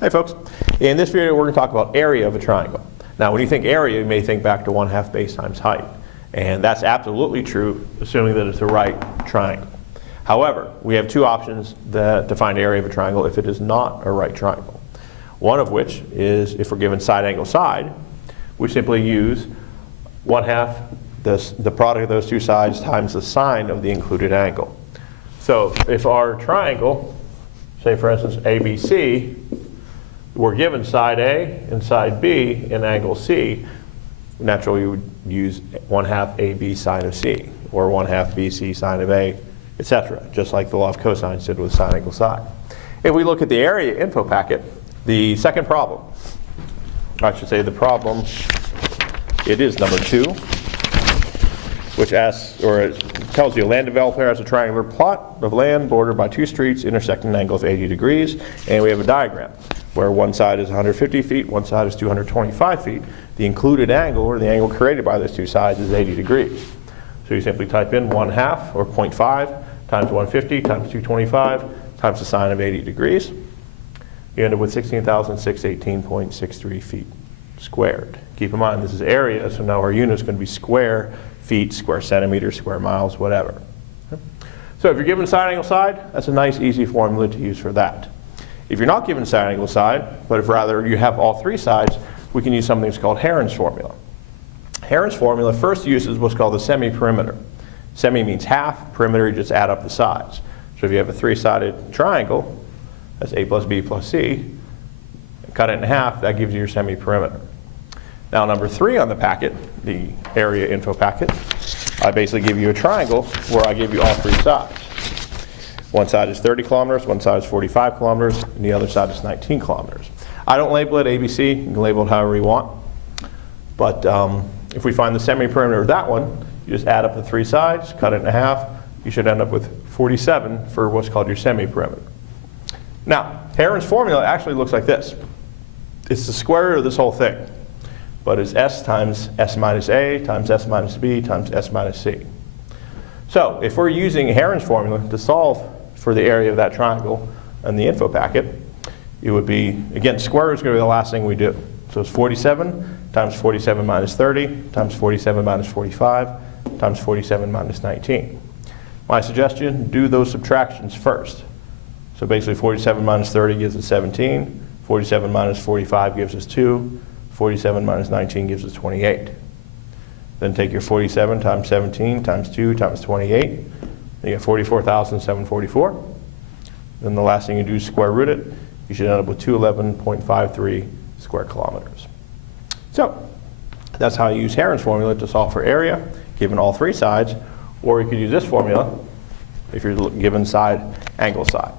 Hi folks, in this video we're going to talk about area of a triangle. Now when you think area, you may think back to 1/2 base times height, and that's absolutely true assuming that it's a right triangle. However, we have two options to find area of a triangle if it is not a right triangle. One of which is if we're given side angle side, we simply use 1/2 the product of those two sides times the sine of the included angle. So if our triangle, say for instance ABC, we're given side A and side B in angle C, naturally we would use 1/2 AB sine of C, or 1/2 BC sine of A, etc., just like the law of cosines did with sine angle side. If we look at the area info packet, the second problem, I should say the problem, it is number 2, which asks, or it tells you a land developer has a triangular plot of land bordered by two streets intersecting an angle of 80 degrees, and we have a diagram where one side is 150 feet, one side is 225 feet. The included angle, or the angle created by those two sides, is 80 degrees. So you simply type in 1/2, or 0.5, times 150 times 225 times the sine of 80 degrees. You end up with 16,618.63 feet squared. Keep in mind this is area, so now our unit is going to be square feet, square centimeters, square miles, whatever. So if you're given side angle side, that's a nice easy formula to use for that. If you're not given side angle side, but if rather you have all three sides, we can use something that's called Heron's formula. Heron's formula first uses what's called the semi-perimeter. Semi means half, perimeter, you just add up the sides. So if you have a three-sided triangle, that's A plus B plus C, cut it in half, that gives you your semi-perimeter. Now number 3 on the packet, the area info packet, I basically give you a triangle where I give you all three sides. One side is 30 kilometers, one side is 45 kilometers, and the other side is 19 kilometers. I don't label it ABC, you can label it however you want. But if we find the semi-perimeter of that one, you just add up the three sides, cut it in half, you should end up with 47 for what's called your semi-perimeter. Now, Heron's formula actually looks like this. It's the square root of this whole thing, but it's S times S minus A times S minus B times S minus C. So if we're using Heron's formula to solve for the area of that triangle in the info packet, it would be, again, square root is going to be the last thing we do. So it's 47 times 47 minus 30 times 47 minus 45 times 47 minus 19. My suggestion, do those subtractions first. So basically 47 minus 30 gives us 17, 47 minus 45 gives us 2, 47 minus 19 gives us 28. Then take your 47 times 17 times 2 times 28, and you get 44,744. Then the last thing you do is square root it. You should end up with 211.53 square kilometers. So that's how you use Heron's formula to solve for area, given all three sides, or you could use this formula if you're given side angle side.